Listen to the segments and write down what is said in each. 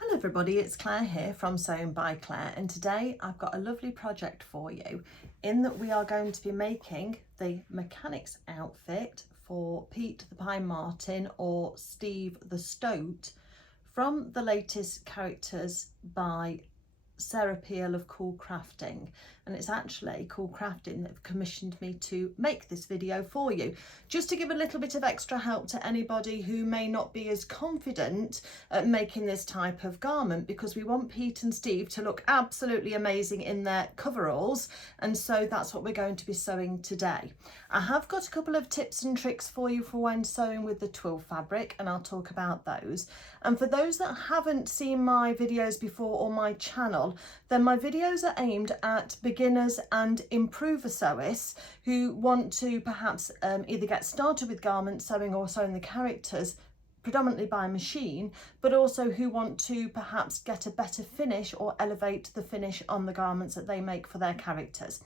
Hello everybody, it's Claire here from Sewing by Claire, and today I've got a lovely project for you in that we are going to be making the mechanic's outfit for Pete the Pine Martin or Steve the Stoat from the latest characters by Sarah Peel of CoolCrafting, and it's actually CoolCrafting that have commissioned me to make this video for you, just to give a little bit of extra help to anybody who may not be as confident at making this type of garment, because we want Pete and Steve to look absolutely amazing in their coveralls, and so that's what we're going to be sewing today. I have got a couple of tips and tricks for you for when sewing with the twill fabric, and I'll talk about those. And for those that haven't seen my videos before or my channel, then my videos are aimed at beginners and improver sewists who want to perhaps either get started with garment sewing or sewing the characters predominantly by machine, but also who want to perhaps get a better finish or elevate the finish on the garments that they make for their characters.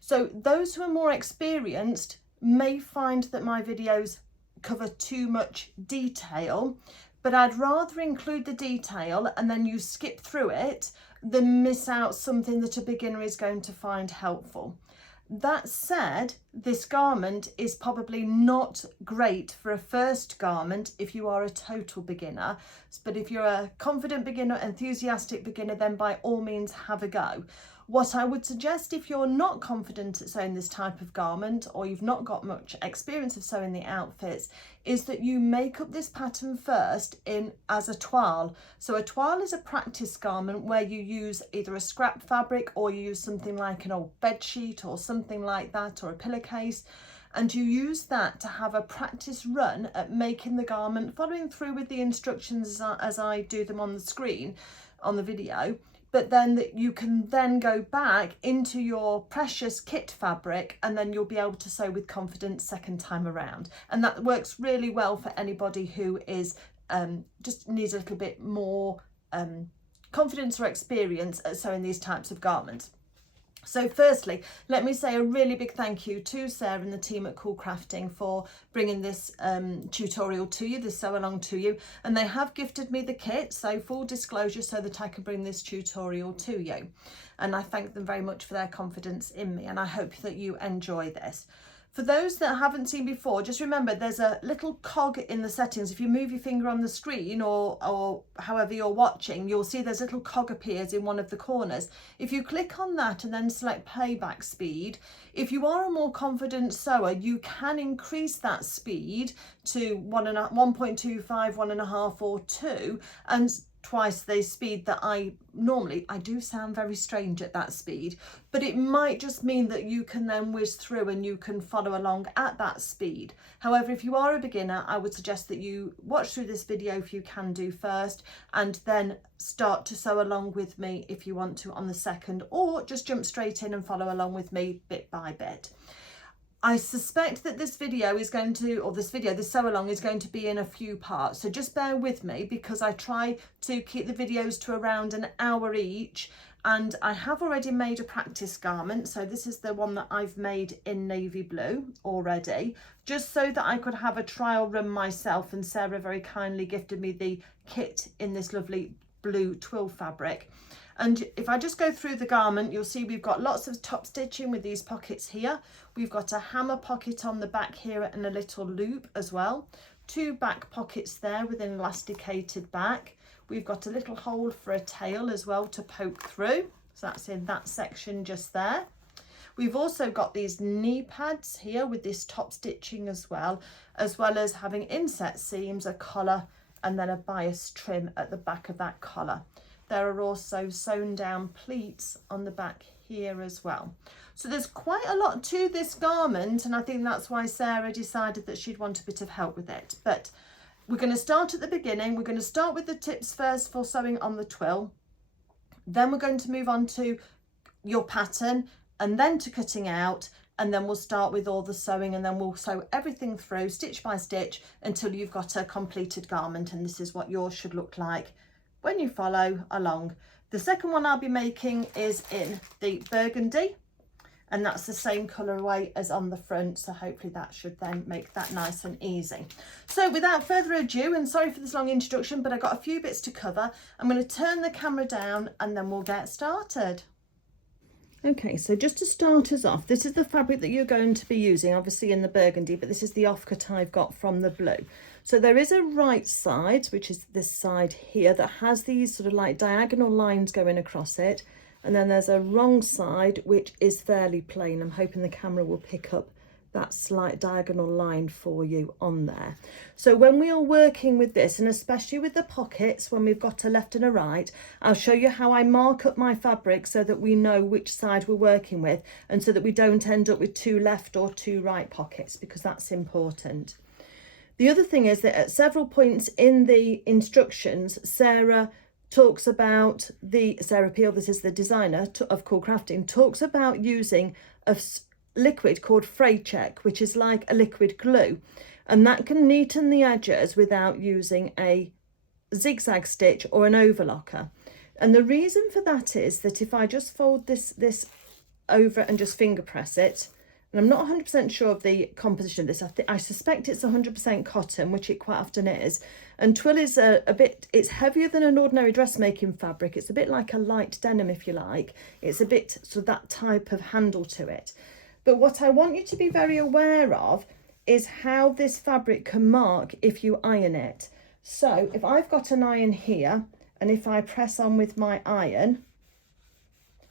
So those who are more experienced may find that my videos cover too much detail, but I'd rather include the detail and then you skip through it than miss out something that a beginner is going to find helpful. That said, this garment is probably not great for a first garment if you are a total beginner, but if you're a confident beginner, enthusiastic beginner, then by all means have a go. What I would suggest if you're not confident at sewing this type of garment, or you've not got much experience of sewing the outfits, is that you make up this pattern first as a toile. So a toile is a practice garment where you use either a scrap fabric or you use something like an old bed sheet or something like that, or a pillowcase, and you use that to have a practice run at making the garment, following through with the instructions as I do them on the screen on the video. But then that you can then go back into your precious kit fabric, and then you'll be able to sew with confidence second time around. And that works really well for anybody who is just needs a little bit more confidence or experience at sewing these types of garments. So firstly, let me say a really big thank you to Sarah and the team at CoolCrafting for bringing this tutorial to you, this sew along to you, and they have gifted me the kit, so full disclosure, so that I can bring this tutorial to you. And I thank them very much for their confidence in me, and I hope that you enjoy this. For those that haven't seen before, just remember there's a little cog in the settings. If you move your finger on the screen or however you're watching, you'll see there's a little cog appears in one of the corners. If you click on that and then select playback speed, if you are a more confident sewer, you can increase that speed to 1.25, 1.5 or 2, and twice the speed that I do sound very strange at that speed, but it might just mean that you can then whiz through and you can follow along at that speed. However, if you are a beginner, I would suggest that you watch through this video if you can do first, and then start to sew along with me if you want to on the second, or just jump straight in and follow along with me bit by bit. I suspect that this video is going to, or this sew along is going to be in a few parts. So just bear with me, because I try to keep the videos to around an hour each. And I have already made a practice garment. So this is the one that I've made in navy blue already, just so that I could have a trial run myself. And Sarah very kindly gifted me the kit in this lovely blue twill fabric. And if I just go through the garment, you'll see we've got lots of top stitching with these pockets here. We've got a hammer pocket on the back here and a little loop as well. 2 back pockets there with an elasticated back. We've got a little hole for a tail as well to poke through. So that's in that section just there. We've also got these knee pads here with this top stitching as well as having inset seams, a collar, and then a bias trim at the back of that collar. There are also sewn down pleats on the back here as well. So there's quite a lot to this garment, and I think that's why Sarah decided that she'd want a bit of help with it. But we're going to start at the beginning. We're going to start with the tips first for sewing on the twill. Then we're going to move on to your pattern and then to cutting out, and then we'll start with all the sewing, and then we'll sew everything through stitch by stitch until you've got a completed garment. And this is what yours should look like when you follow along. The second one I'll be making is in the burgundy, and that's the same colourway as on the front, so hopefully that should then make that nice and easy. So without further ado, and sorry for this long introduction, but I've got a few bits to cover. I'm going to turn the camera down and then we'll get started. Okay, so just to start us off, this is the fabric that you're going to be using, obviously in the burgundy, but this is the offcut I've got from the blue. So there is a right side, which is this side here, that has these sort of like diagonal lines going across it. And then there's a wrong side, which is fairly plain. I'm hoping the camera will pick up that slight diagonal line for you on there. So when we are working with this, and especially with the pockets, when we've got a left and a right, I'll show you how I mark up my fabric so that we know which side we're working with, and so that we don't end up with 2 left or 2 right pockets, because that's important. The other thing is that at several points in the instructions, Sarah talks about Sarah Peel, this is the designer of CoolCrafting, talks about using a liquid called Fray Check, which is like a liquid glue, and that can neaten the edges without using a zigzag stitch or an overlocker. And the reason for that is that if I just fold this over and just finger press it, and I'm not 100% sure of the composition of this, I suspect it's 100% cotton, which it quite often is, and twill is a bit, it's heavier than an ordinary dressmaking fabric. It's a bit like a light denim, if you like. It's a bit sort of that type of handle to it. But what I want you to be very aware of is how this fabric can mark if you iron it. So if I've got an iron here, and if I press on with my iron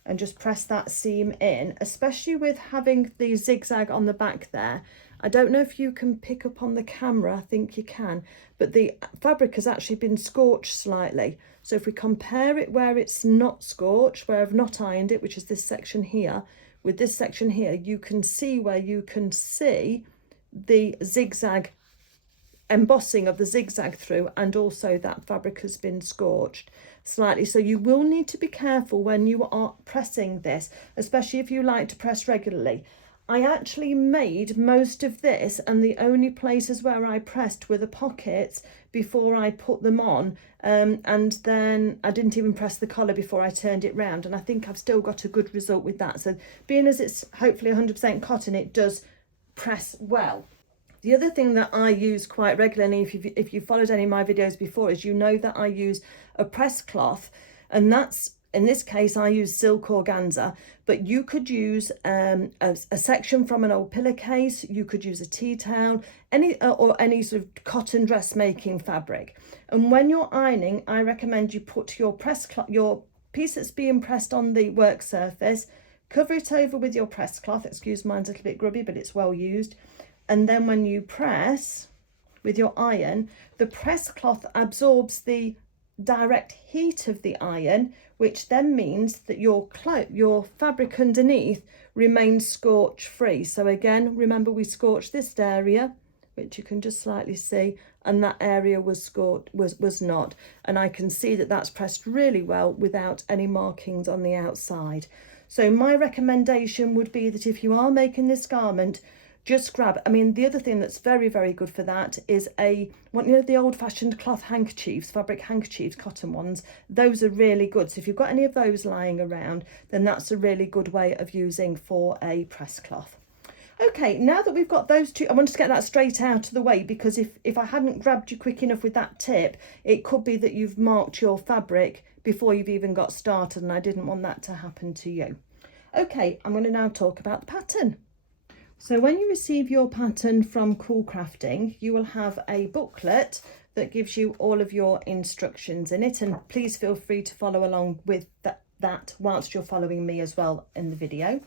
and just press that seam in, especially with having the zigzag on the back there, I don't know if you can pick up on the camera, I think you can, but the fabric has actually been scorched slightly. So if we compare it where it's not scorched, where I've not ironed it, which is this section here, with this section here, you can see where you can see the zigzag, embossing of the zigzag through, and also that fabric has been scorched slightly. So you will need to be careful when you are pressing this, especially if you like to press regularly. I actually made most of this, and the only places where I pressed were the pockets before I put them on, and then I didn't even press the collar before I turned it round, and I think I've still got a good result with that. So being as it's hopefully 100% cotton, it does press well. The other thing that I use quite regularly, if you followed any of my videos before, is you know that I use a press cloth, and that's, in this case, I use silk organza, but you could use a section from an old pillowcase, you could use a tea towel, or any sort of cotton dressmaking fabric. And when you're ironing, I recommend you put your your piece that's being pressed on the work surface, cover it over with your press cloth. Excuse, mine's a little bit grubby, but it's well used. And then when you press with your iron, the press cloth absorbs the direct heat of the iron, which then means that your fabric underneath remains scorch free. So again, remember we scorched this area, which you can just slightly see, and that area was not, and I can see that that's pressed really well without any markings on the outside. So my recommendation would be that if you are making this garment, just grab, I mean, the other thing that's very, very good for that is you know, the old-fashioned cloth handkerchiefs, fabric handkerchiefs, cotton ones. Those are really good. So if you've got any of those lying around, then that's a really good way of using for a press cloth. Okay, now that we've got those two, I wanted to get that straight out of the way, because if I hadn't grabbed you quick enough with that tip, it could be that you've marked your fabric before you've even got started, and I didn't want that to happen to you. Okay, I'm going to now talk about the pattern. So when you receive your pattern from CoolCrafting, you will have a booklet that gives you all of your instructions in it, and please feel free to follow along with that whilst you're following me as well in the video.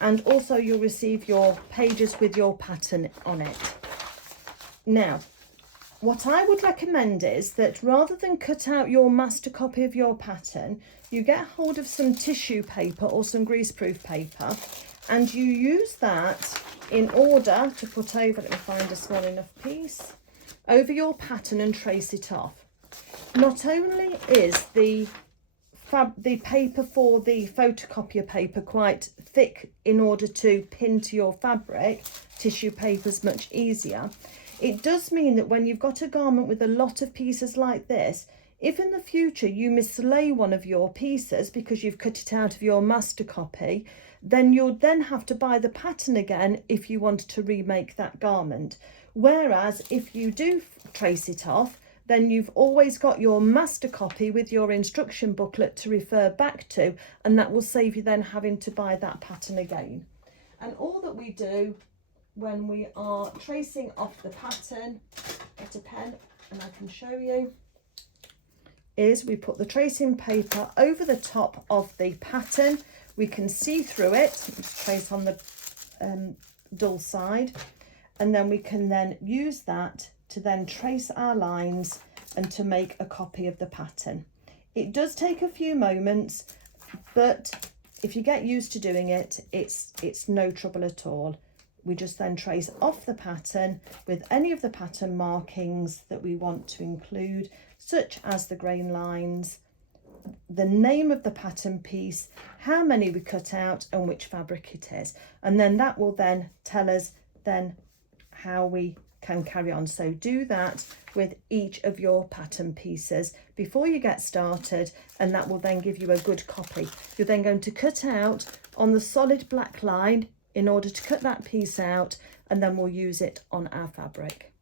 And also you'll receive your pages with your pattern on it. Now, what I would recommend is that rather than cut out your master copy of your pattern, you get hold of some tissue paper or some greaseproof paper, and you use that in order to put over, let me find a small enough piece, over your pattern and trace it off. Not only is the paper for the photocopier paper quite thick in order to pin to your fabric, tissue paper is much easier. It does mean that when you've got a garment with a lot of pieces like this, if in the future you mislay one of your pieces because you've cut it out of your master copy, then you'll then have to buy the pattern again if you want to remake that garment. Whereas if you do trace it off, then you've always got your master copy with your instruction booklet to refer back to, and that will save you then having to buy that pattern again. And all that we do when we are tracing off the pattern, get a pen and I can show you, is we put the tracing paper over the top of the pattern. We can see through it, just trace on the dull side, and then we can then use that to then trace our lines and to make a copy of the pattern. It does take a few moments, but if you get used to doing it, it's no trouble at all. We just then trace off the pattern with any of the pattern markings that we want to include, such as the grain lines, the name of the pattern piece, how many we cut out and which fabric it is. And then that will then tell us then how we can carry on. So do that with each of your pattern pieces before you get started, and that will then give you a good copy. You're then going to cut out on the solid black line in order to cut that piece out, and then we'll use it on our fabric.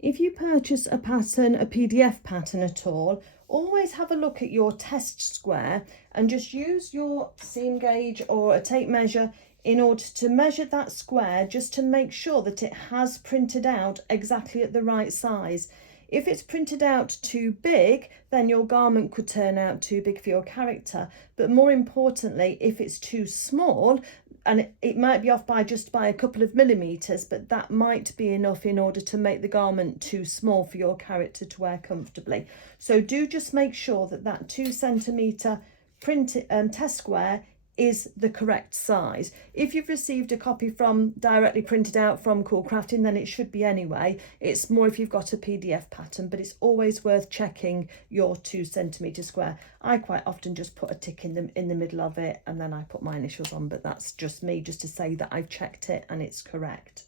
If you purchase a pattern, a PDF pattern at all, always have a look at your test square and just use your seam gauge or a tape measure in order to measure that square, just to make sure that it has printed out exactly at the right size. If it's printed out too big, then your garment could turn out too big for your character. But more importantly, if it's too small, and it might be off by just by a couple of millimeters, but that might be enough in order to make the garment too small for your character to wear comfortably. So do just make sure that that 2 centimeter test square is the correct size. If you've received a copy from directly printed out from CoolCrafting, then it should be anyway. It's more if you've got a PDF pattern, but it's always worth checking your 2 centimeter square. I quite often just put a tick in the middle of it, and then I put my initials on, but that's just me, just to say that I've checked it and it's correct.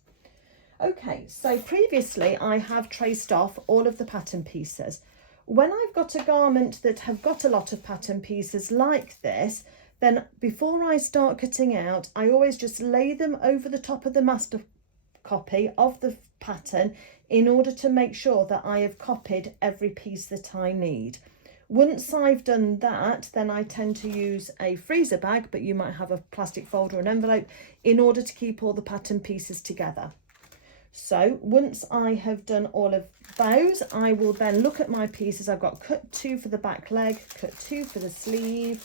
Okay, so previously I have traced off all of the pattern pieces. When I've got a garment that have got a lot of pattern pieces like this, then before I start cutting out, I always just lay them over the top of the master copy of the pattern in order to make sure that I have copied every piece that I need. Once I've done that, then I tend to use a freezer bag, but you might have a plastic folder or an envelope, in order to keep all the pattern pieces together. So once I have done all of those, I will then look at my pieces. I've got cut 2 for the back leg, cut 2 for the sleeve,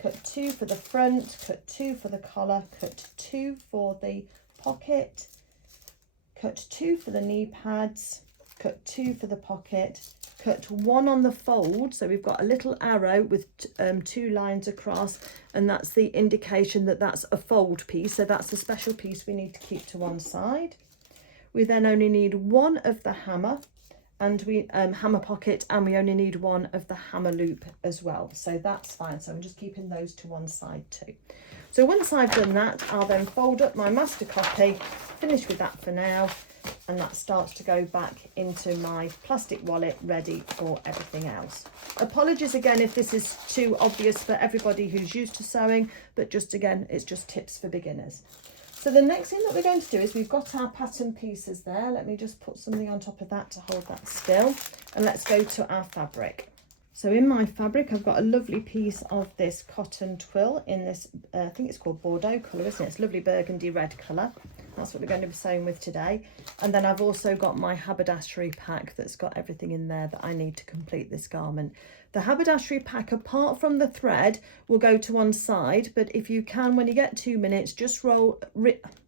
cut 2 for the front, cut 2 for the collar, cut 2 for the pocket, cut 2 for the knee pads, cut 2 for the pocket, cut 1 on the fold. So we've got a little arrow with 2 lines across, and that's the indication that that's a fold piece. So that's a special piece we need to keep to one side. We then only need 1 of the hammer, and we hammer pocket, and we only need 1 of the hammer loop as well. So that's fine. So I'm just keeping those to one side too. So once I've done that, I'll then fold up my master copy, finish with that for now, and that starts to go back into my plastic wallet ready for everything else. Apologies again if this is too obvious for everybody who's used to sewing, but just again, it's just tips for beginners. So the next thing that we're going to do is we've got our pattern pieces there. Let me just put something on top of that to hold that still. And let's go to our fabric. So in my fabric, I've got a lovely piece of this cotton twill in this, I think it's called Bordeaux colour, isn't it? It's lovely burgundy red colour. That's what we're going to be sewing with today. And then I've also got my haberdashery pack that's got everything in there that I need to complete this garment. The haberdashery pack, apart from the thread, will go to one side, but if you can, when you get 2 minutes, just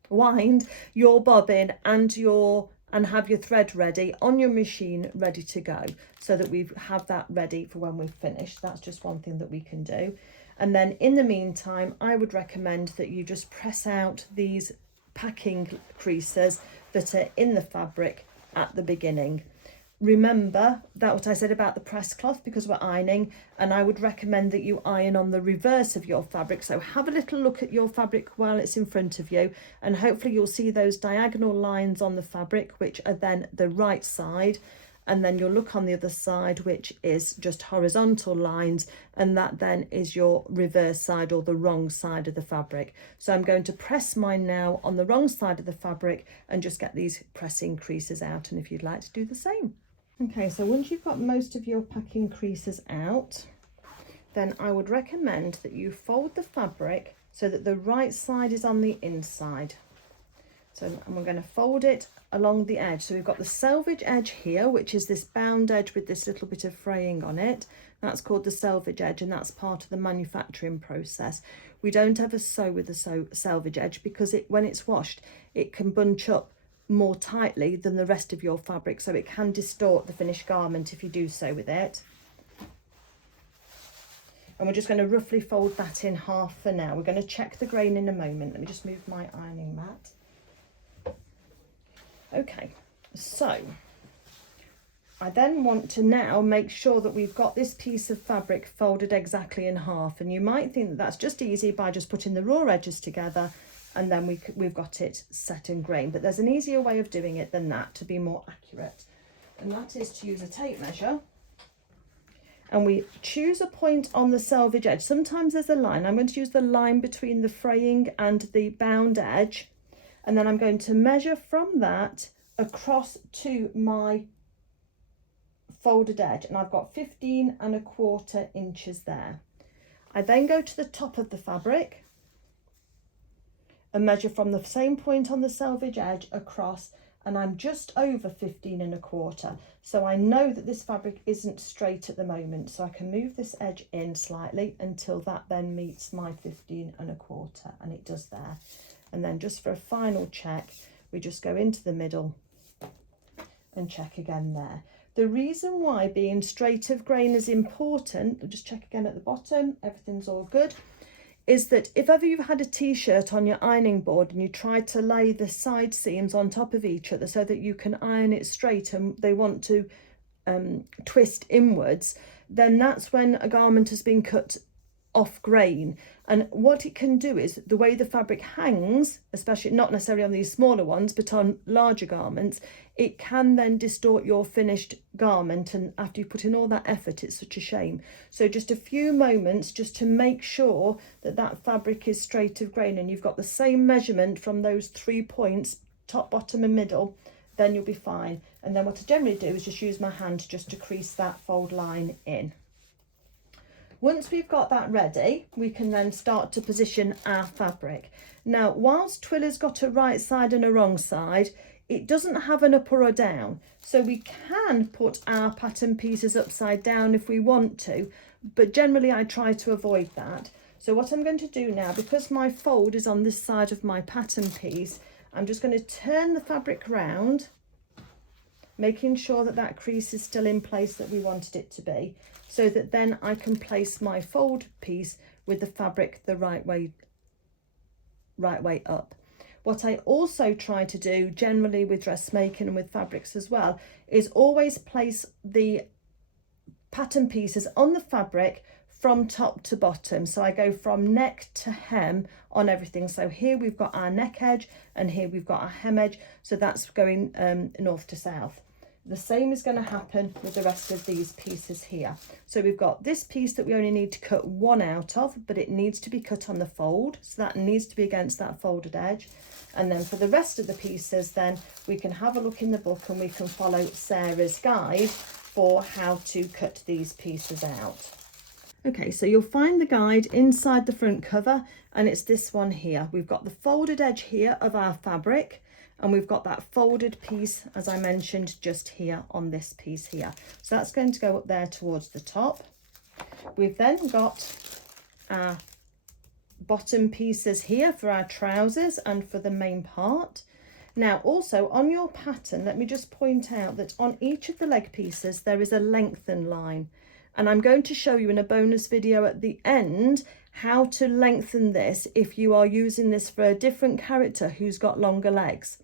wind your bobbin and have your thread ready on your machine, ready to go, so that we have that ready for when we've finished. That's just one thing that we can do. And then in the meantime, I would recommend that you just press out these packing creases that are in the fabric at the beginning. Remember that what I said about the press cloth, because we're ironing, and I would recommend that you iron on the reverse of your fabric. So have a little look at your fabric while it's in front of you, and hopefully you'll see those diagonal lines on the fabric, which are then the right side. and then you'll look on the other side, which is just horizontal lines, and that then is your reverse side or the wrong side of the fabric. So I'm going to press mine now on the wrong side of the fabric and just get these pressing creases out, and if you'd like to do the same. Okay, so once you've got most of your packing creases out, then I would recommend that you fold the fabric so that the right side is on the inside. So and we're going to fold it along the edge. So we've got the selvage edge here, which is this bound edge with this little bit of fraying on it. That's called the selvage edge, and that's part of the manufacturing process. We don't ever sew with the selvage edge because when it's washed, it can bunch up more tightly than the rest of your fabric, so it can distort the finished garment if you do sew with it. And we're just going to roughly fold that in half for now. We're going to check the grain in a moment. Let me just move my ironing mat. Okay, so I then want to now make sure that we've got this piece of fabric folded exactly in half, and you might think that that's just easy by just putting the raw edges together and then we've got it set and grain, but there's an easier way of doing it than that to be more accurate, and that is to use a tape measure, and we choose a point on the selvage edge. Sometimes there's a line. I'm going to use the line between the fraying and the bound edge, and then I'm going to measure from that across to my folded edge, and I've got 15¼ inches there. I then go to the top of the fabric and measure from the same point on the selvage edge across, and I'm just over 15¼ so I know that this fabric isn't straight at the moment, so I can move this edge in slightly until that then meets my 15¼ and it does there. And then just for a final check, we just go into the middle and check again there. The reason why being straight of grain is important, I'll just check again at the bottom, everything's all good, is that if ever you've had a t-shirt on your ironing board and you try to lay the side seams on top of each other so that you can iron it straight and they want to twist inwards, then that's when a garment has been cut off grain. And what it can do is the way the fabric hangs, especially not necessarily on these smaller ones but on larger garments, it can then distort your finished garment, and after you put in all that effort, it's such a shame. So just a few moments just to make sure that that fabric is straight of grain and you've got the same measurement from those 3 points, top, bottom and middle, then you'll be fine. And then what I generally do is just use my hand just to crease that fold line in. Once we've got that ready, we can then start to position our fabric. Now, whilst twill has got a right side and a wrong side, it doesn't have an up or a down. So we can put our pattern pieces upside down if we want to, but generally I try to avoid that. So what I'm going to do now, because my fold is on this side of my pattern piece, I'm just going to turn the fabric round, making sure that that crease is still in place that we wanted it to be, so that then I can place my fold piece with the fabric the right way up. What I also try to do generally with dressmaking and with fabrics as well is always place the pattern pieces on the fabric from top to bottom. So I go from neck to hem on everything. So here we've got our neck edge and here we've got our hem edge. So that's going north to south. The same is going to happen with the rest of these pieces here. So we've got this piece that we only need to cut one out of, but it needs to be cut on the fold. So that needs to be against that folded edge. And then for the rest of the pieces, then we can have a look in the book and we can follow Sarah's guide for how to cut these pieces out. Okay, so you'll find the guide inside the front cover, and it's this one here. We've got the folded edge here of our fabric, and we've got that folded piece, as I mentioned, just here on this piece here. So that's going to go up there towards the top. We've then got our bottom pieces here for our trousers and for the main part. Now also on your pattern, let me just point out that on each of the leg pieces there is a lengthen line, and I'm going to show you in a bonus video at the end how to lengthen this if you are using this for a different character who's got longer legs.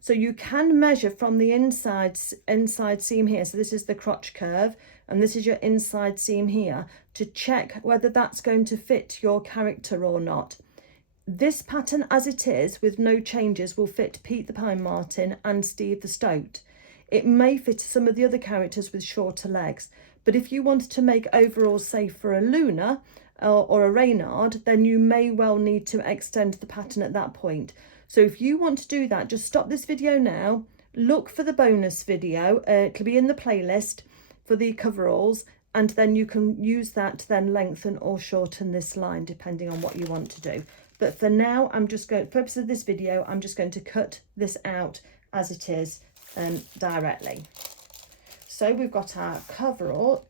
So you can measure from the inside seam here, so this is the crotch curve and this is your inside seam here, to check whether that's going to fit your character or not. This pattern as it is with no changes will fit Pete the Pine Marten and Steve the Stoat. It may fit some of the other characters with shorter legs, but if you wanted to make overalls, say for a Luna or a Reynard, then you may well need to extend the pattern at that point. So if you want to do that, just stop this video now, look for the bonus video, it'll be in the playlist for the coveralls, and then you can use that to then lengthen or shorten this line depending on what you want to do. But for now, I'm just going, for the purpose of this video, I'm just going to cut this out as it is directly. So we've got our coverall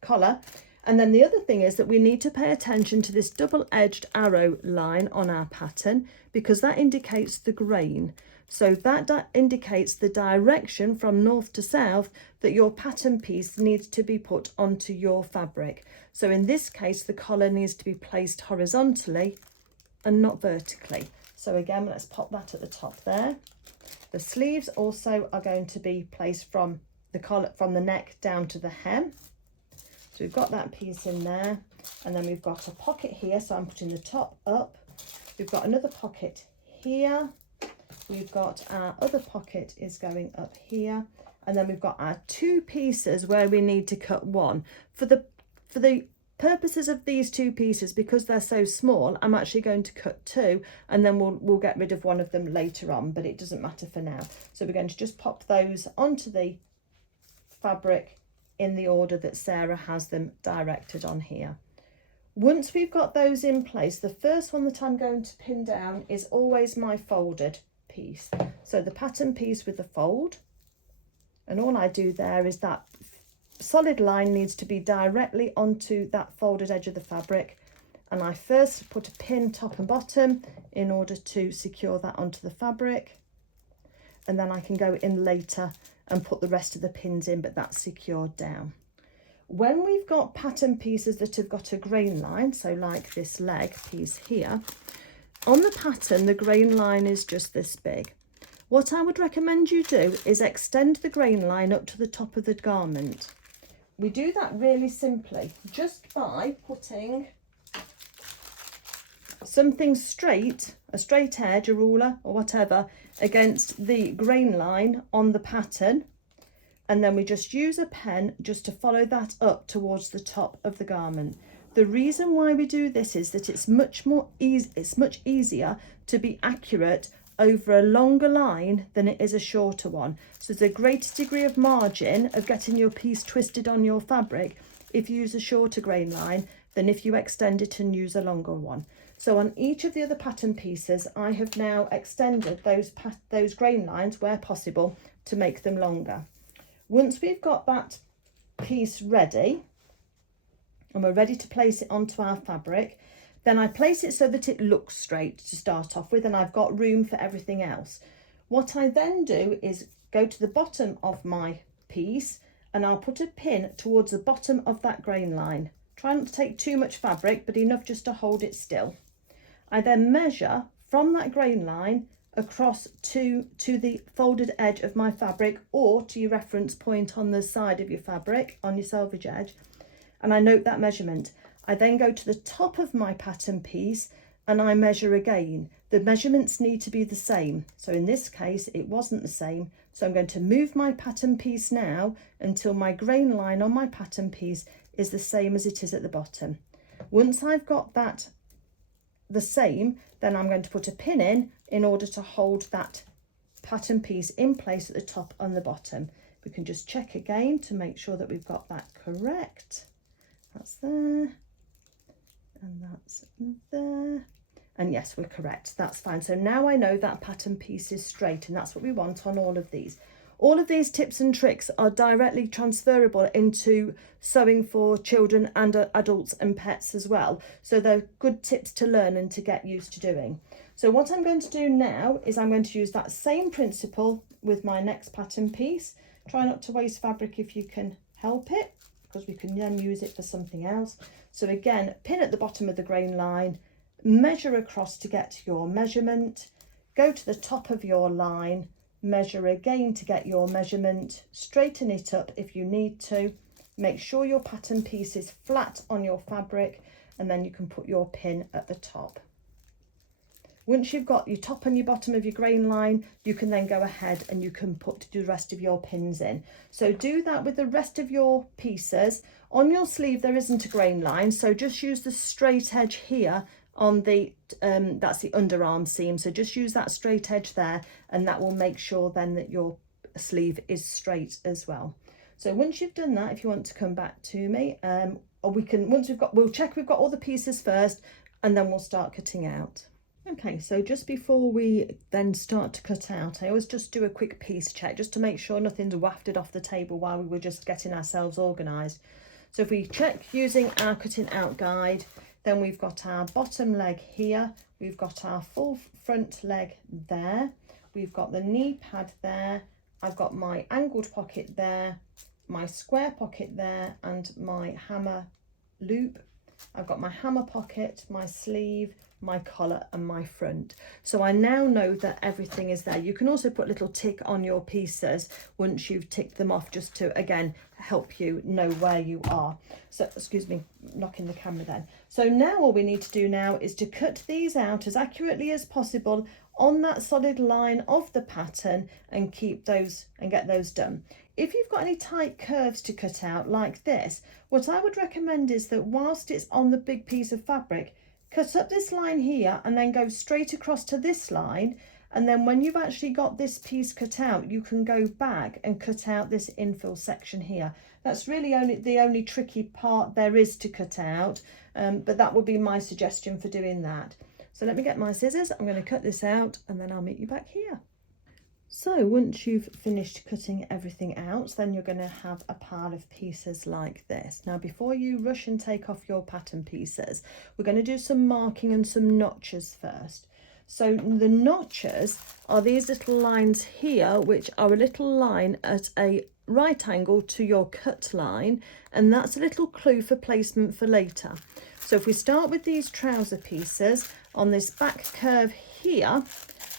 collar, and then the other thing is that we need to pay attention to this double-edged arrow line on our pattern, because that indicates the grain. So that indicates the direction from north to south that your pattern piece needs to be put onto your fabric. So in this case, the collar needs to be placed horizontally and not vertically. So again, let's pop that at the top there. The sleeves also are going to be placed from the collar, from the neck down to the hem. So we've got that piece in there, and then we've got a pocket here, so I'm putting the top up. We've got another pocket here. We've got our other pocket is going up here, and then we've got our two pieces where we need to cut one. For the purposes of these two pieces, because they're so small, I'm actually going to cut two, and then we'll get rid of one of them later on, but it doesn't matter for now. So we're going to just pop those onto the fabric in the order that Sarah has them directed on here. Once we've got those in place, the first one that I'm going to pin down is always my folded piece. So the pattern piece with the fold, and all I do there is that solid line needs to be directly onto that folded edge of the fabric, and I first put a pin top and bottom in order to secure that onto the fabric, and then I can go in later and put the rest of the pins in, but that's secured down. When we've got pattern pieces that have got a grain line, so like this leg piece here, on the pattern the grain line is just this big. What I would recommend you do is extend the grain line up to the top of the garment. We do that really simply, just by putting something straight, a straight edge, a ruler or whatever, against the grain line on the pattern, and then we just use a pen just to follow that up towards the top of the garment. The reason why we do this is that it's much easier to be accurate over a longer line than it is a shorter one. So there's a greater degree of margin of getting your piece twisted on your fabric if you use a shorter grain line than if you extend it and use a longer one. So on each of the other pattern pieces, I have now extended those grain lines where possible to make them longer. Once we've got that piece ready and we're ready to place it onto our fabric, then I place it so that it looks straight to start off with, and I've got room for everything else. What I then do is go to the bottom of my piece, and I'll put a pin towards the bottom of that grain line. Try not to take too much fabric, but enough just to hold it still. I then measure from that grain line across to the folded edge of my fabric, or to your reference point on the side of your fabric, on your selvage edge, and I note that measurement. I then go to the top of my pattern piece and I measure again. The measurements need to be the same. So in this case, it wasn't the same. So I'm going to move my pattern piece now until my grain line on my pattern piece is the same as it is at the bottom. Once I've got that the same, then I'm going to put a pin in order to hold that pattern piece in place at the top and the bottom. We can just check again to make sure that we've got that correct. That's there. And that's there, and yes, we're correct, that's fine. So now I know that pattern piece is straight, and that's what we want on all of these. All of these tips and tricks are directly transferable into sewing for children and adults and pets as well, so they're good tips to learn and to get used to doing. So what I'm going to do now is I'm going to use that same principle with my next pattern piece. Try not to waste fabric if you can help it, because we can then use it for something else. So again, pin at the bottom of the grain line, measure across to get your measurement, go to the top of your line, measure again to get your measurement, straighten it up if you need to, make sure your pattern piece is flat on your fabric, and then you can put your pin at the top. Once you've got your top and your bottom of your grain line, you can then go ahead and you can put the rest of your pins in. So do that with the rest of your pieces. On your sleeve there isn't a grain line, so just use the straight edge here on the that's the underarm seam, so just use that straight edge there, and that will make sure then that your sleeve is straight as well. So once you've done that, if you want to come back to me, or we can, once we'll check we've got all the pieces first, and then we'll start cutting out. Okay, so just before we then start to cut out, I always just do a quick piece check just to make sure nothing's wafted off the table while we were just getting ourselves organised. So if we check using our cutting out guide, then we've got our bottom leg here, we've got our full front leg there, we've got the knee pad there, I've got my angled pocket there, my square pocket there, and my hammer loop. I've got my hammer pocket, my sleeve, my collar and my front. So I now know that everything is there. You can also put a little tick on your pieces once you've ticked them off, just to again help you know where you are. So excuse me, knocking the camera then. So now all we need to do now is to cut these out as accurately as possible on that solid line of the pattern and keep those and get those done. If you've got any tight curves to cut out like this, what I would recommend is that whilst it's on the big piece of fabric, cut up this line here and then go straight across to this line, and then when you've actually got this piece cut out, you can go back and cut out this infill section here. That's really the only tricky part there is to cut out, but that would be my suggestion for doing that. So let me get my scissors, I'm going to cut this out and then I'll meet you back here. So once you've finished cutting everything out, then you're going to have a pile of pieces like this. Now before you rush and take off your pattern pieces, we're going to do some marking and some notches first. So the notches are these little lines here, which are a little line at a right angle to your cut line, and that's a little clue for placement for later. So if we start with these trouser pieces, on this back curve here,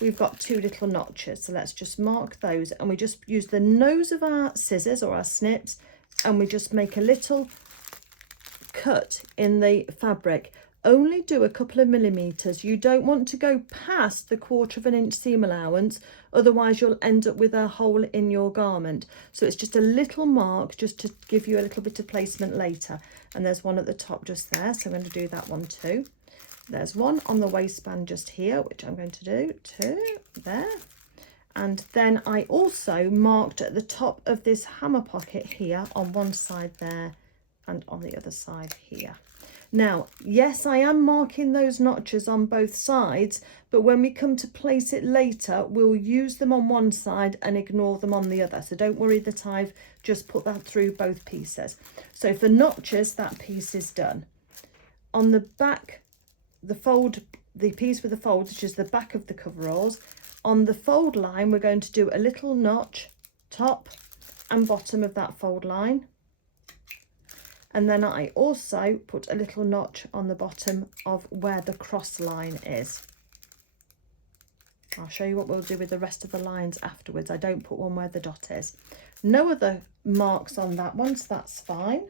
we've got two little notches. So let's just mark those, and we just use the nose of our scissors or our snips, and we just make a little cut in the fabric. Only do a couple of millimeters. You don't want to go past the 1/4 inch seam allowance, otherwise you'll end up with a hole in your garment. So it's just a little mark just to give you a little bit of placement later. And there's one at the top just there, so I'm going to do that one too. There's one on the waistband just here, which I'm going to do too, there. And then I also marked at the top of this hammer pocket here on one side there and on the other side here. Now, yes, I am marking those notches on both sides, but when we come to place it later, we'll use them on one side and ignore them on the other. So don't worry that I've just put that through both pieces. So for notches, that piece is done. On the back, the piece with the folds, which is the back of the coveralls, on the fold line, we're going to do a little notch, top and bottom of that fold line. And then I also put a little notch on the bottom of where the cross line is. I'll show you what we'll do with the rest of the lines afterwards. I don't put one where the dot is. No other marks on that one, so that's fine.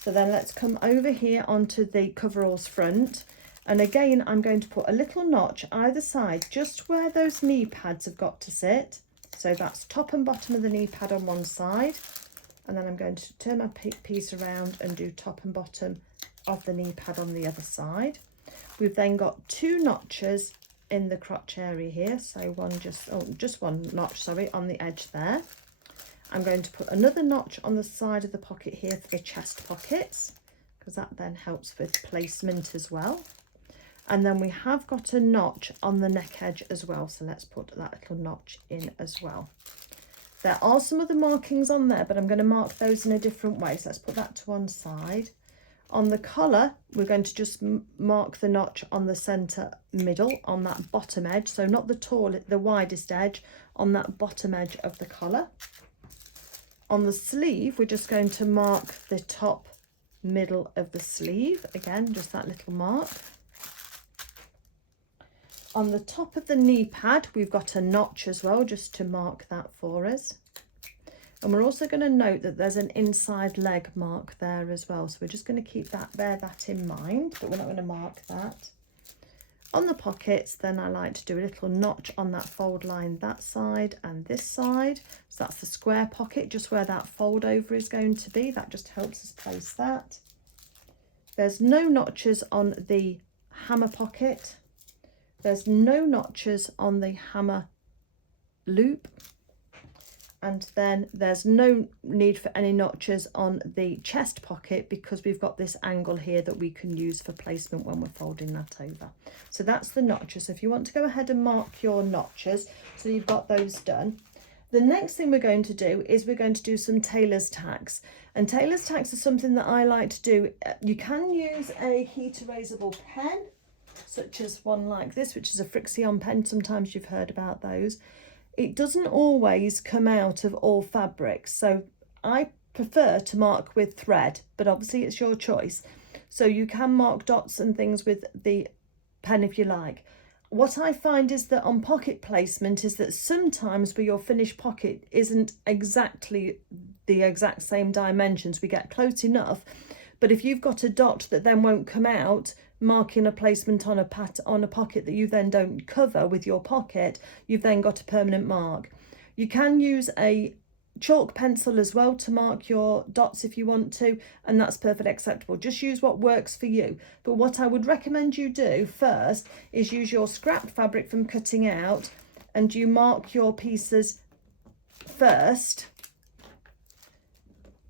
So then let's come over here onto the coveralls front. And again, I'm going to put a little notch either side, just where those knee pads have got to sit. So that's top and bottom of the knee pad on one side. And then I'm going to turn my piece around and do top and bottom of the knee pad on the other side. We've then got two notches in the crotch area here. So just one notch, sorry, on the edge there. I'm going to put another notch on the side of the pocket here for the chest pockets, because that then helps with placement as well. And then we have got a notch on the neck edge as well. So let's put that little notch in as well. There are some other markings on there, but I'm going to mark those in a different way. So let's put that to one side. On the collar, we're going to just mark the notch on the centre middle, on that bottom edge. So not the widest edge, on that bottom edge of the collar. On the sleeve, we're just going to mark the top middle of the sleeve. Again, just that little mark. On the top of the knee pad, we've got a notch as well, just to mark that for us. And we're also going to note that there's an inside leg mark there as well. So we're just going to bear that in mind, but we're not going to mark that. on the pockets, then I like to do a little notch on that fold line that side and this side. So that's the square pocket, just where that fold over is going to be. That just helps us place that. There's no notches on the hammer pocket. There's no notches on the hammer loop. And then there's no need for any notches on the chest pocket because we've got this angle here that we can use for placement when we're folding that over. So that's the notches. So if you want to go ahead and mark your notches, so you've got those done. The next thing we're going to do is we're going to do some tailor's tacks. And tailor's tacks are something that I like to do. You can use a heat erasable pen, such as one like this, which is a Frixion pen. Sometimes you've heard about those. It doesn't always come out of all fabrics, so I prefer to mark with thread, but obviously it's your choice. So you can mark dots and things with the pen if you like. What I find is that on pocket placement is that sometimes where your finished pocket isn't exactly the exact same dimensions, we get close enough, but if you've got a dot that then won't come out, marking a placement on a pocket that you then don't cover with your pocket, you've then got a permanent mark. You can use a chalk pencil as well to mark your dots if you want to, and that's perfectly acceptable. Just use what works for you. But what I would recommend you do first is use your scrap fabric from cutting out, and you mark your pieces first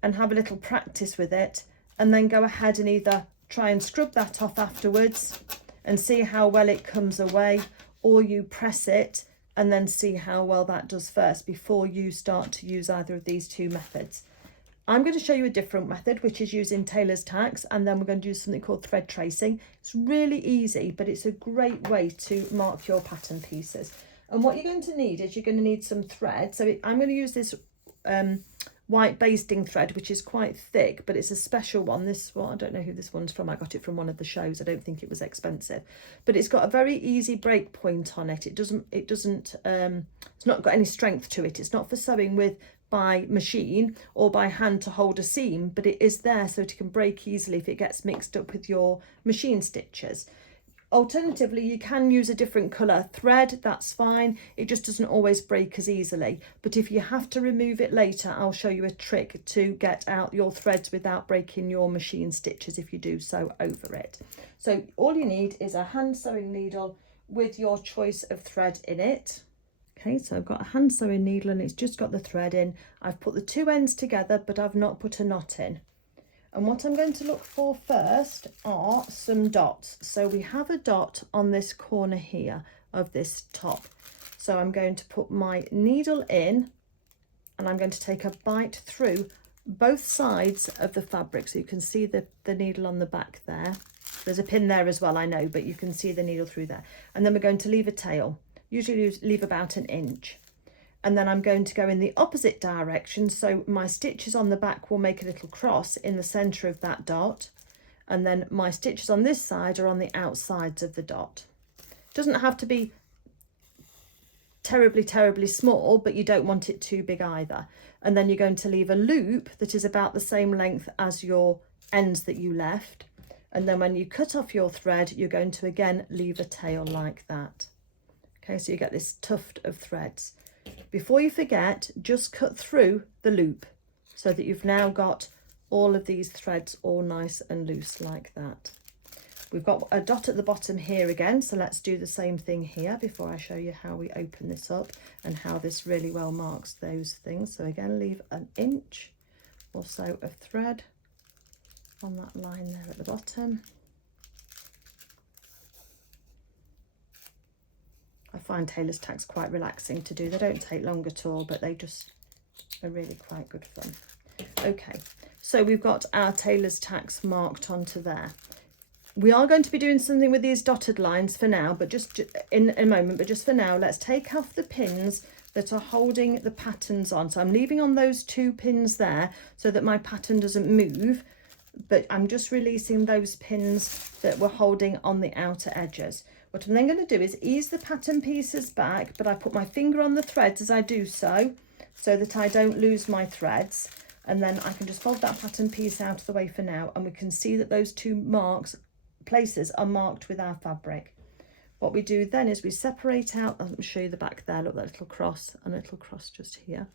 and have a little practice with it, and then go ahead and either try and scrub that off afterwards and see how well it comes away, or you press it and then see how well that does first before you start to use either of these two methods. I'm going to show you a different method, which is using tailor's tacks, and then we're going to do something called thread tracing. It's really easy, but it's a great way to mark your pattern pieces. And what you're going to need is you're going to need some thread. So I'm going to use this white basting thread, which is quite thick, but it's a special one. This one, I don't know who this one's from. I got it from one of the shows. I don't think it was expensive, but it's got a very easy break point on it. It's not got any strength to it. It's not for sewing with by machine or by hand to hold a seam, but it is there so it can break easily if it gets mixed up with your machine stitches. Alternatively, you can use a different colour thread, that's fine. It just doesn't always break as easily. But if you have to remove it later, I'll show you a trick to get out your threads without breaking your machine stitches if you do sew over it. So all you need is a hand sewing needle with your choice of thread in it. Okay, so I've got a hand sewing needle and it's just got the thread in. I've put the two ends together, but I've not put a knot in. And what I'm going to look for first are some dots. So we have a dot on this corner here of this top. So I'm going to put my needle in and I'm going to take a bite through both sides of the fabric. So you can see the needle on the back there. There's a pin there as well, I know, but you can see the needle through there. And then we're going to leave a tail, usually leave about 1 inch. And then I'm going to go in the opposite direction. So my stitches on the back will make a little cross in the center of that dot. And then my stitches on this side are on the outsides of the dot. It doesn't have to be terribly small, but you don't want it too big either. And then you're going to leave a loop that is about the same length as your ends that you left. And then when you cut off your thread, you're going to again leave a tail like that. Okay, so you get this tuft of threads. Before you forget, just cut through the loop so that you've now got all of these threads all nice and loose like that. We've got a dot at the bottom here again, so let's do the same thing here before I show you how we open this up and how this really well marks those things. So again, leave 1 inch or so of thread on that line there at the bottom. I find tailor's tacks quite relaxing to do. They don't take long at all, but they just are really quite good fun. Okay, so we've got our tailor's tacks marked onto there. We are going to be doing something with these dotted lines for now, but just in a moment, but just for now, let's take off the pins that are holding the patterns on. So I'm leaving on those 2 pins there so that my pattern doesn't move, but I'm just releasing those pins that were holding on the outer edges. What I'm then going to do is ease the pattern pieces back, but I put my finger on the threads as I do so that I don't lose my threads. And then I can just fold that pattern piece out of the way for now, and we can see that those 2 places are marked with our fabric. What we do then is we separate out, let me show you the back there, look, that little cross and a little cross just here.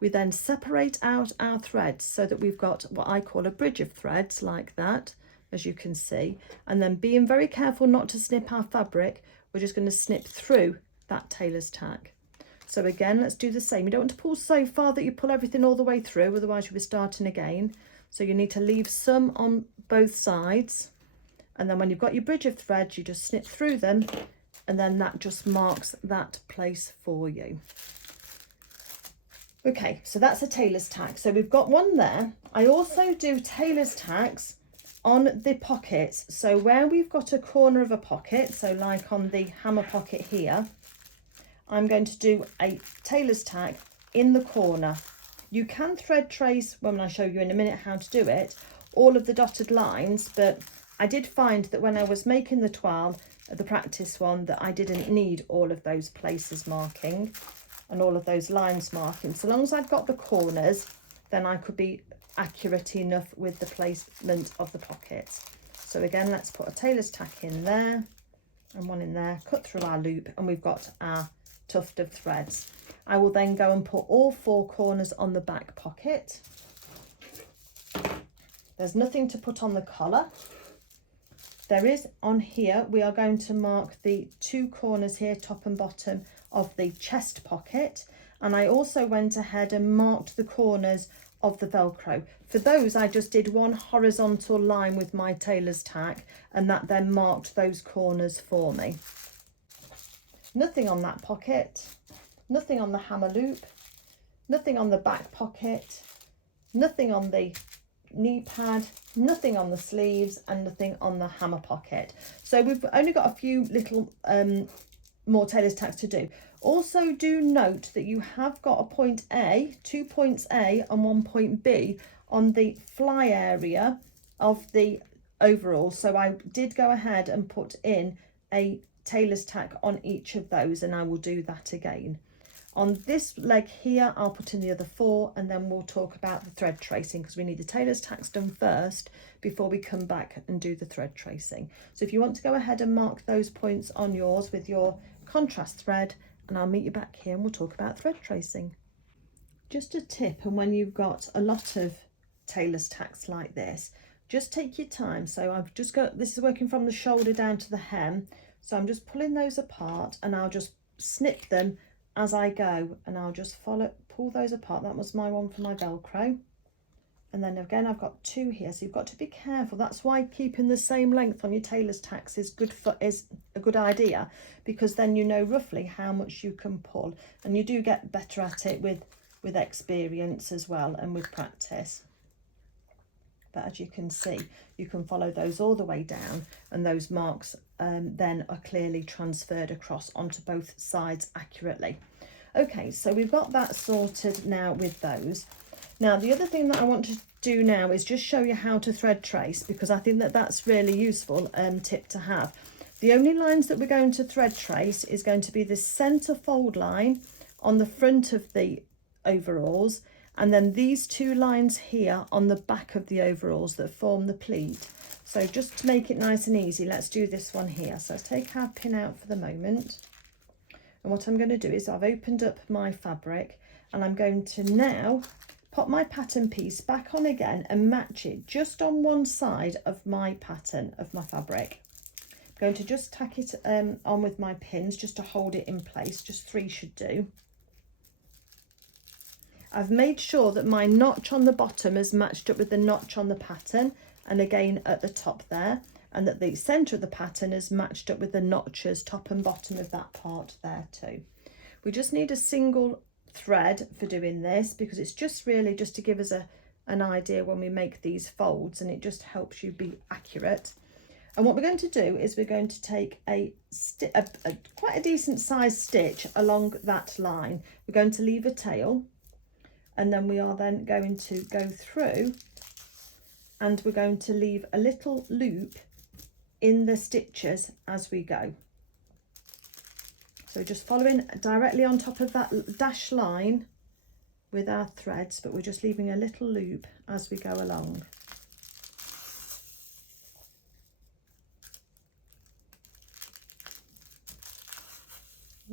We then separate out our threads so that we've got what I call a bridge of threads like that, as you can see. And then being very careful not to snip our fabric, we're just going to snip through that tailor's tack. So again, let's do the same. You don't want to pull so far that you pull everything all the way through, otherwise you'll be starting again. So you need to leave some on both sides. And then when you've got your bridge of threads, you just snip through them, and then that just marks that place for you. Okay, so that's a tailor's tack. So we've got one there. I also do tailor's tacks on the pockets. So where we've got a corner of a pocket, so like on the hammer pocket here, I'm going to do a tailor's tack in the corner. You can thread trace, when I show you in a minute how to do it, all of the dotted lines, but I did find that when I was making the toile, the practice one, that I didn't need all of those places marking and all of those lines marking. So long as I've got the corners, then I could be accurate enough with the placement of the pockets. So again, let's put a tailor's tack in there and one in there, cut through our loop, and we've got our tuft of threads. I will then go and put all 4 corners on the back pocket. There's nothing to put on the collar. There is on here, we are going to mark the 2 corners here, top and bottom, of the chest pocket. And I also went ahead and marked the corners of the Velcro. For those, I just did one horizontal line with my tailor's tack, and that then marked those corners for me. Nothing on that pocket, nothing on the hammer loop, nothing on the back pocket, nothing on the knee pad, nothing on the sleeves, and nothing on the hammer pocket. So we've only got a few little more tailor's tacks to do. Also do note that you have got a point A, 2 points A and 1 point B on the fly area of the overall. So I did go ahead and put in a tailor's tack on each of those, and I will do that again. On this leg here, I'll put in the other 4, and then we'll talk about the thread tracing, because we need the tailor's tacks done first before we come back and do the thread tracing. So if you want to go ahead and mark those points on yours with your contrast thread, and I'll meet you back here and we'll talk about thread tracing. Just a tip, and when you've got a lot of tailor's tacks like this, just take your time. So I've just got, this is working from the shoulder down to the hem, so I'm just pulling those apart, and I'll just snip them as I go, and I'll just pull those apart. That was my one for my Velcro. And then again, I've got 2 here, so you've got to be careful. That's why keeping the same length on your tailor's tacks is a good idea, because then you know roughly how much you can pull, and you do get better at it with experience as well, and with practice. But as you can see, you can follow those all the way down, and those marks then are clearly transferred across onto both sides accurately. Okay, so we've got that sorted now with those. Now, the other thing that I want to do now is just show you how to thread trace, because I think that that's really useful tip to have. The only lines that we're going to thread trace is going to be the centre fold line on the front of the overalls, and then these 2 lines here on the back of the overalls that form the pleat. So just to make it nice and easy, let's do this one here. So let's take our pin out for the moment. And what I'm going to do is I've opened up my fabric, and I'm going to now pop my pattern piece back on again and match it just on one side of my pattern of my fabric. I'm going to just tack it on with my pins just to hold it in place. Just 3 should do. I've made sure that my notch on the bottom is matched up with the notch on the pattern, and again at the top there, and that the centre of the pattern is matched up with the notches top and bottom of that part there too. We just need a single thread for doing this, because it's just really just to give us an idea when we make these folds, and it just helps you be accurate. And what we're going to do is we're going to take quite a decent sized stitch along that line. We're going to leave a tail, and then we are then going to go through, and we're going to leave a little loop in the stitches as we go. So just following directly on top of that dash line with our threads, but we're just leaving a little loop as we go along.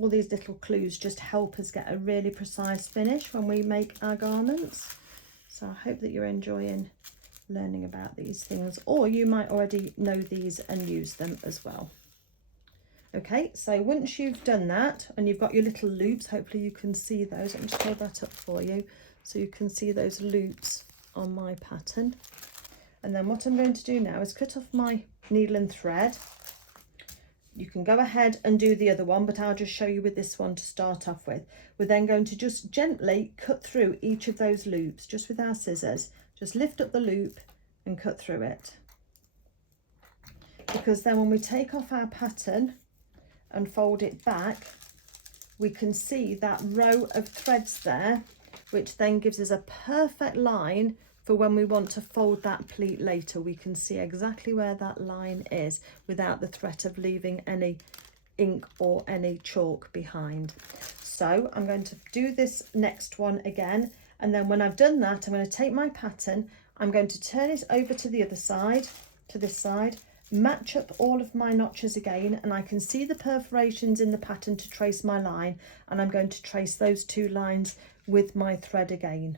all these little clues just help us get a really precise finish when we make our garments. So I hope that you're enjoying learning about these things, or you might already know these and use them as well. Okay, so once you've done that and you've got your little loops, hopefully you can see those. Let me just hold that up for you so you can see those loops on my pattern. And then what I'm going to do now is cut off my needle and thread. You can go ahead and do the other one, but I'll just show you with this one to start off with. We're then going to just gently cut through each of those loops, just with our scissors. Just lift up the loop and cut through it. Because then when we take off our pattern and fold it back, we can see that row of threads there, which then gives us a perfect line for when we want to fold that pleat later. We can see exactly where that line is without the threat of leaving any ink or any chalk behind. So I'm going to do this next one again, and then when I've done that, I'm going to take my pattern, I'm going to turn it over to the other side, to this side, match up all of my notches again, and I can see the perforations in the pattern to trace my line, and I'm going to trace those two lines with my thread again.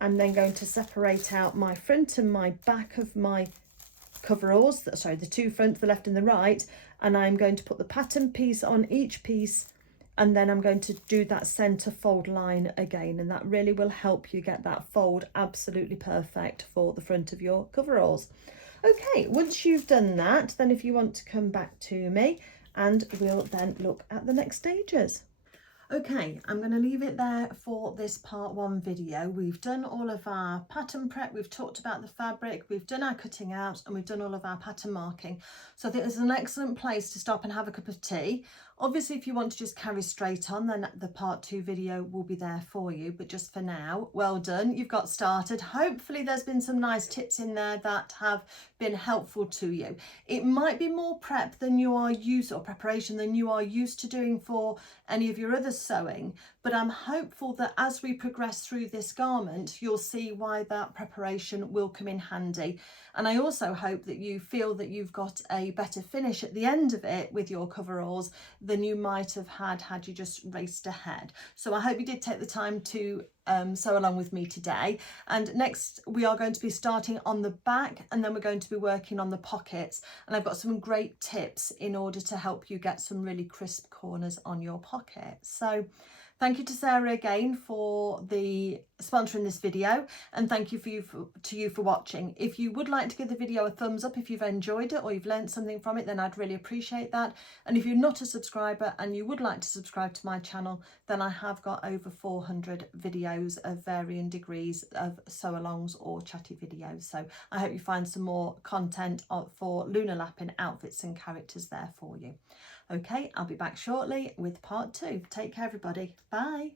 I'm then going to separate out my front and my back of my coveralls, sorry, the two fronts, the left and the right, and I'm going to put the pattern piece on each piece, and then I'm going to do that centre fold line again, and that really will help you get that fold absolutely perfect for the front of your coveralls. Okay, once you've done that, then if you want to come back to me, and we'll then look at the next stages. Okay, I'm going to leave it there for this part one video. We've done all of our pattern prep, we've talked about the fabric, we've done our cutting out, and we've done all of our pattern marking. So I think this is an excellent place to stop and have a cup of tea. Obviously, if you want to just carry straight on, then the part two video will be there for you. But just for now, well done, you've got started. Hopefully there's been some nice tips in there that have been helpful to you. It might be more prep than you are used, or preparation than you are used to doing for any of your other sewing, but I'm hopeful that as we progress through this garment, you'll see why that preparation will come in handy. And I also hope that you feel that you've got a better finish at the end of it with your coveralls than you might have had you just raced ahead. So I hope you did take the time to sew along with me today. And next we are going to be starting on the back, and then we're going to be working on the pockets, and I've got some great tips in order to help you get some really crisp corners on your pocket. So thank you to Sarah again for the sponsoring this video, and thank you to you for watching. If you would like to give the video a thumbs up if you've enjoyed it or you've learned something from it, then I'd really appreciate that. And if you're not a subscriber and you would like to subscribe to my channel, then I have got over 400 videos of varying degrees of sew-alongs or chatty videos. So I hope you find some more content for Luna Lapin outfits and characters there for you. Okay, I'll be back shortly with part two. Take care, everybody. Bye.